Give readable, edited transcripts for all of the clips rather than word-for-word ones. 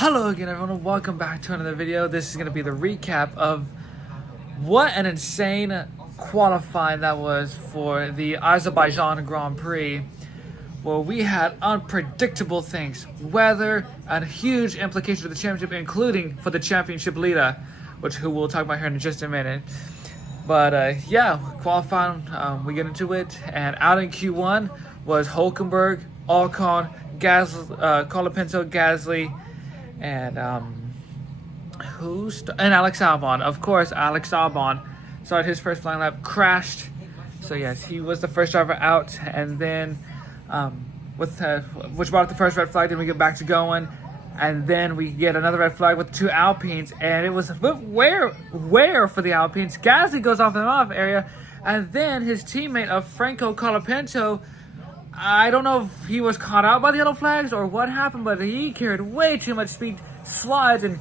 Hello again everyone and welcome back to another video. This is going to be the recap of what an insane qualifying that was for the Azerbaijan Grand Prix, where we had unpredictable things, weather, and huge implications for the championship, including for the championship leader, who we'll talk about here in just a minute. But yeah, qualifying, we get into it, and out in Q1 was Hulkenberg, Ocon, Colapinto, Gasly, and Alex Albon. Of course, Alex Albon started his first flying lap, crashed. So yes, he was the first driver out, and then which brought up the first red flag. Then we get back to going, and then we get another red flag with the two Alpines, and it was a bit where for the Alpines. Gasly goes off in the off area, and then his teammate of Franco Colapinto, I don't know if he was caught out by the yellow flags or what happened, but he carried way too much speed, slides, and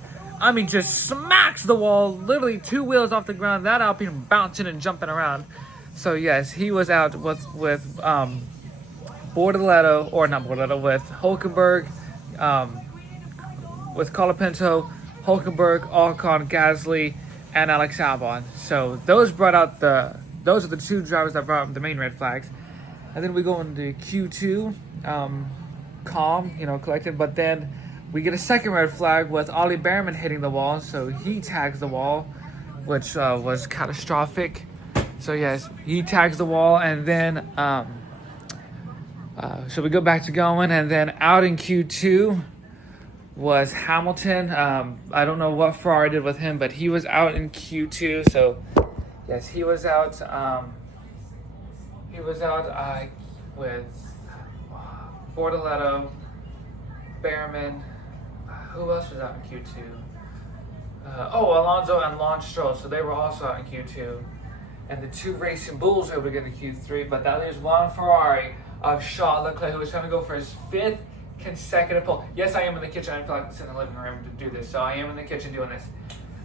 just smacks the wall, literally 2 wheels off the ground. That Alpine bouncing and jumping around. So yes, he was out with Bortoleto, or not Bortoleto, with Hulkenberg, with Colapinto, Hulkenberg, Ocon, Gasly, and Alex Albon. So those are the two drivers that brought up the main red flags. And then we go into Q2, calm, collected. But then we get a second red flag with Ollie Behrman hitting the wall. So he tags the wall, which was catastrophic. So yes, he tags the wall. And then, so we go back to going. And then out in Q2 was Hamilton. I don't know what Ferrari did with him, but he was out in Q2. So yes, he was out. He was out with Bortoleto, Behrman. Who else was out in Q2? Alonso and Lance Stroll. So they were also out in Q2. And the two Racing Bulls were able to get to Q3. But that leaves one Ferrari of Charles Leclerc, who was trying to go for his 5th consecutive pole. Yes, I am in the kitchen. I feel like it's in the living room to do this. So I am in the kitchen doing this.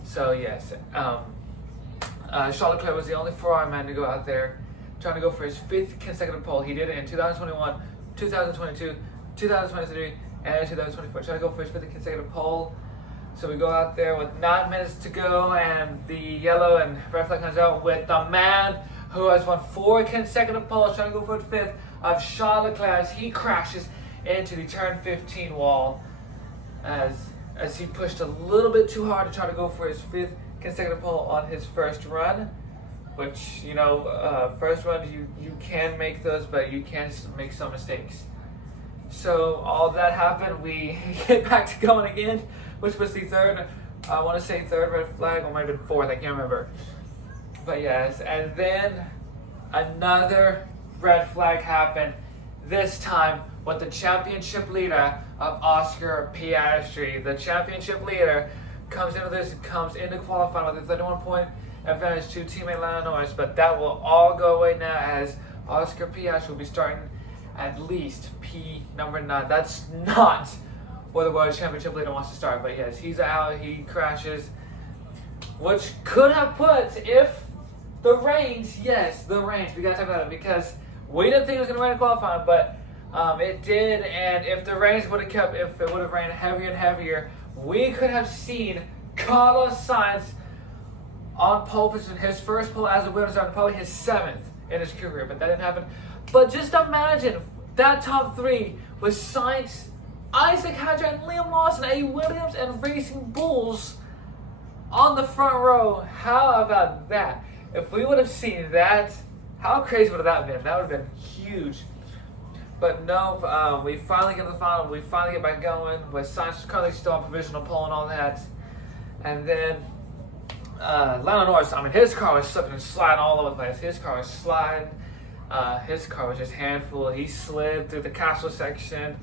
So yes, Charles Leclerc was the only Ferrari man to go out there trying to go for his 5th consecutive pole. He did it in 2021, 2022, 2023, and 2024. Trying to go for his 5th consecutive pole. So we go out there with 9 minutes to go, and the yellow and red flag comes out with the man who has won 4 consecutive poles, trying to go for his 5th, of Charles Leclerc, as he crashes into the turn 15 wall as he pushed a little bit too hard to try to go for his 5th consecutive pole on his first run. Which, first runs you can make those, but you can make some mistakes. So all that happened, we get back to going again, which was the third, I want to say third red flag, or might have been 4th, I can't remember. But yes, and then another red flag happened, this time with the championship leader of Oscar Piastri. The championship leader comes into qualifying with a 31-point advantage to teammate Lando Norris, but that will all go away now, as Oscar Piastri will be starting at least P9. That's not where the World Championship leader wants to start, but yes, he's out, he crashes, which could have put, if the rains, we gotta talk about it, because we didn't think it was going to rain in qualifying, but it did, and if the rains would have if it would have rained heavier and heavier, we could have seen Carlos Sainz on pole position, his first pole as a winner, starting probably his 7th in his career, but that didn't happen. But just imagine that top 3 with Sainz, Isaac Hadjar, and Liam Lawson, A. Williams, and Racing Bulls on the front row. How about that? If we would have seen that, how crazy would that have been? That would have been huge. But no, we finally get to the final. We finally get back going with Sainz currently still on provisional pole and all that. And then Lando Norris, his car was slipping and sliding all over the place. His car was sliding. His car was just handful. He slid through the castle section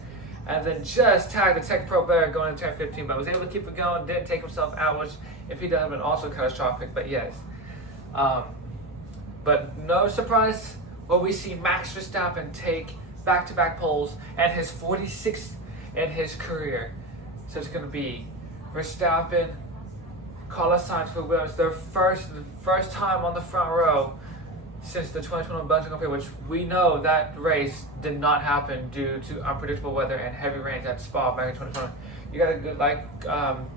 and then just tagged the Tech Pro player going into turn 15, but was able to keep it going, didn't take himself out, which if he done, would have been also catastrophic, but yes. But no surprise, what we see Max Verstappen take back-to-back poles and his 46th in his career. So it's going to be Verstappen, Carlos Sainz for Williams, their first time on the front row since the 2021 Belgian Grand Prix, which we know that race did not happen due to unpredictable weather and heavy rains at Spa back in 2020. You got to go, like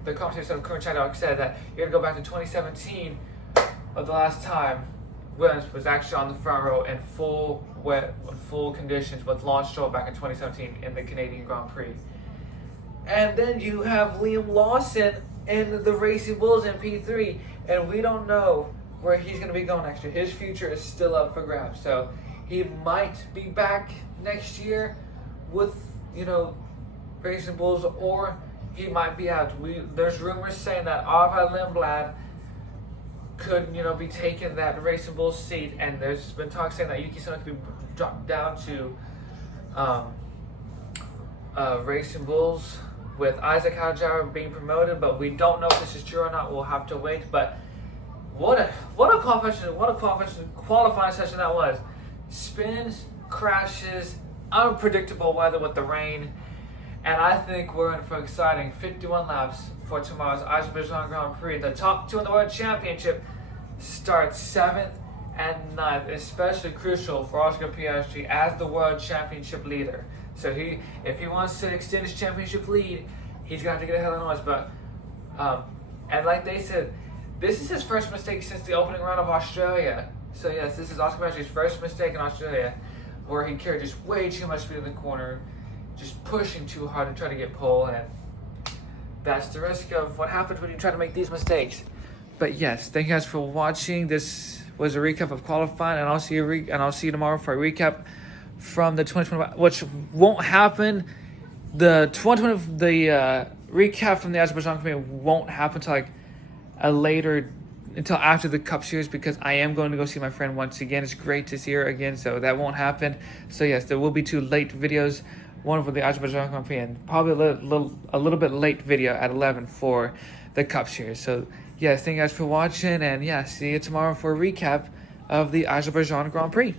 the conversation of current China said, that you got to go back to 2017 of the last time Williams was actually on the front row in full wet, full conditions with Lance Stroll back in 2017 in the Canadian Grand Prix. And then you have Liam Lawson in the Racing Bulls in P3, and we don't know where he's going to be going next year. His future is still up for grabs. So he might be back next year with, Racing Bulls, or he might be out. There's rumors saying that Arvid Lindblad could, be taking that Racing Bulls seat, and there's been talk saying that Yuki Tsunoda could be dropped down to Racing Bulls with Isaac Hadjar being promoted, but we don't know if this is true or not. We'll have to wait. But what a qualifying session that was. Spins, crashes, unpredictable weather with the rain, and I think we're in for exciting 51 laps for tomorrow's Azerbaijan Grand Prix. The top two in the World Championship start 7th and 9th, especially crucial for Oscar Piastri as the World Championship leader. So if he wants to extend his championship lead, he's going to have to get ahead of the noise. But and like they said, this is his first mistake since the opening round of Australia. So yes, this is Oscar Piastri's first mistake in Australia, where he carried just way too much speed in the corner, just pushing too hard to try to get pole, and that's the risk of what happens when you try to make these mistakes. But yes, thank you guys for watching. This was a recap of qualifying, and I'll see you tomorrow for a recap from the 2020, which won't happen. The recap from the Azerbaijan Grand Prix won't happen until after the Cup Series, because I am going to go see my friend once again. It's great to see her again, so that won't happen. So yes, there will be 2 late videos, one for the Azerbaijan Grand Prix and probably a little bit late video at 11 for the Cup Series. So yes, thank you guys for watching, and yeah, see you tomorrow for a recap of the Azerbaijan Grand Prix.